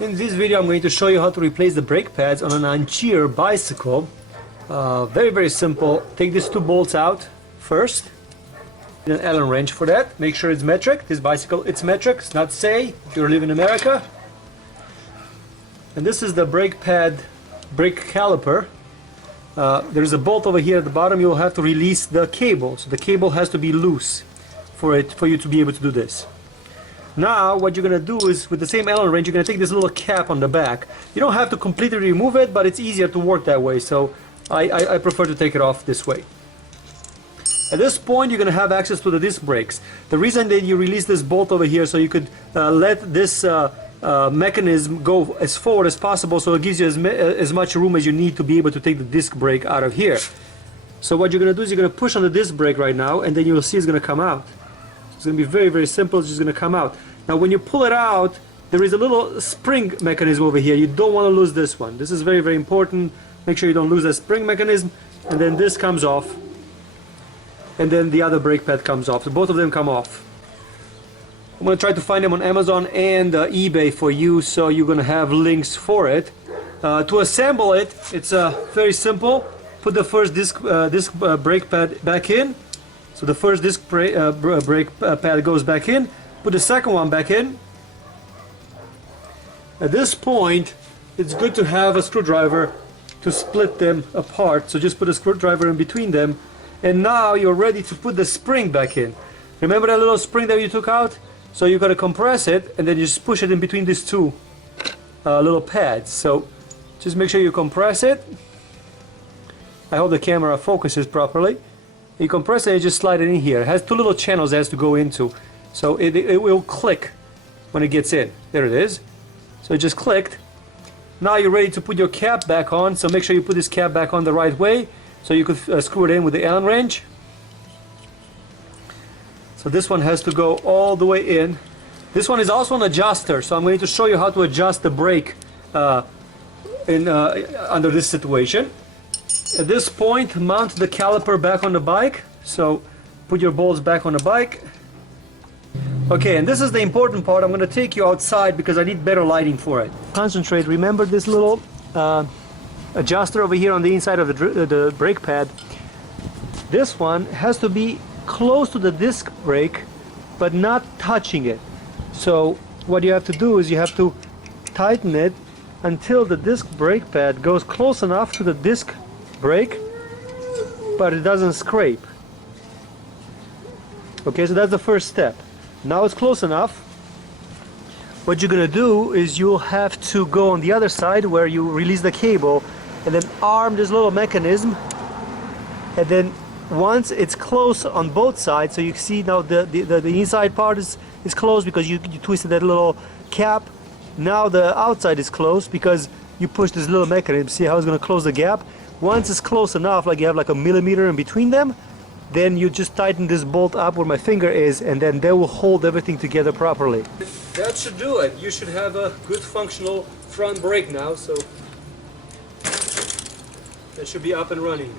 In this video I'm going to show you how to replace the brake pads on an Ancheer bicycle. Very simple. Take these two bolts out first. An Allen wrench for that. Make sure it's metric. This bicycle, it's metric. It's not say if you live in America. And this is the brake pad, brake caliper. There's a bolt over here at the bottom. You'll have to release the cable. So the cable has to be loose for you to be able to do this. Now what you're going to do is, with the same Allen wrench, you're going to take this little cap on the back. You don't have to completely remove it, but it's easier to work that way, so I prefer to take it off this way. At this point you're going to have access to the disc brakes. The reason that you release this bolt over here, so you could let this mechanism go as forward as possible, so it gives you as much room as you need to be able to take the disc brake out of here. So what you're going to do is you're going to push on the disc brake right now, and then you'll see it's going to come out. It's going to be very simple. It's just going to come out. Now when you pull it out, there is a little spring mechanism over here. You don't want to lose this one. This is very important. Make sure you don't lose that spring mechanism. And then this comes off, and then the other brake pad comes off. So both of them come off. I'm going to try to find them on Amazon and eBay for you, so you're going to have links for it. To assemble it, it's very simple. Put the first disc brake pad back in. So the first disc brake pad goes back in. Put the second one back in. At this point, it's good to have a screwdriver to split them apart. So just put a screwdriver in between them. And now you're ready to put the spring back in. Remember that little spring that you took out? So you've got to compress it, and then you just push it in between these two little pads. So just make sure you compress it. I hope the camera focuses properly. You compress it and you just slide it in here. It has two little channels it has to go into. So it will click when it gets in. There it is. So it just clicked. Now you're ready to put your cap back on. So make sure you put this cap back on the right way, so you could screw it in with the Allen wrench. So this one has to go all the way in. This one is also an adjuster, so I'm going to show you how to adjust the brake under this situation. At this point, mount the caliper back on the bike. So put your bolts back on the bike. Okay, and this is the important part. I'm going to take you outside because I need better lighting for it. Concentrate. Remember this little adjuster over here on the inside of the brake pad. This one has to be close to the disc brake, but not touching it. So what you have to do is you have to tighten it until the disc brake pad goes close enough to the disc brake, but it doesn't scrape. Okay, so that's the first step. Now it's close enough. What you're gonna do is you'll have to go on the other side where you release the cable, and then arm this little mechanism, and then once it's close on both sides, so you see now the inside part is closed because you twisted that little cap. Now the outside is closed because you push this little mechanism. See how it's going to close the gap? Once it's close enough, like you have like a millimeter in between them, then you just tighten this bolt up where my finger is, and then they will hold everything together properly. That should do it. You should have a good functional front brake now, so that should be up and running.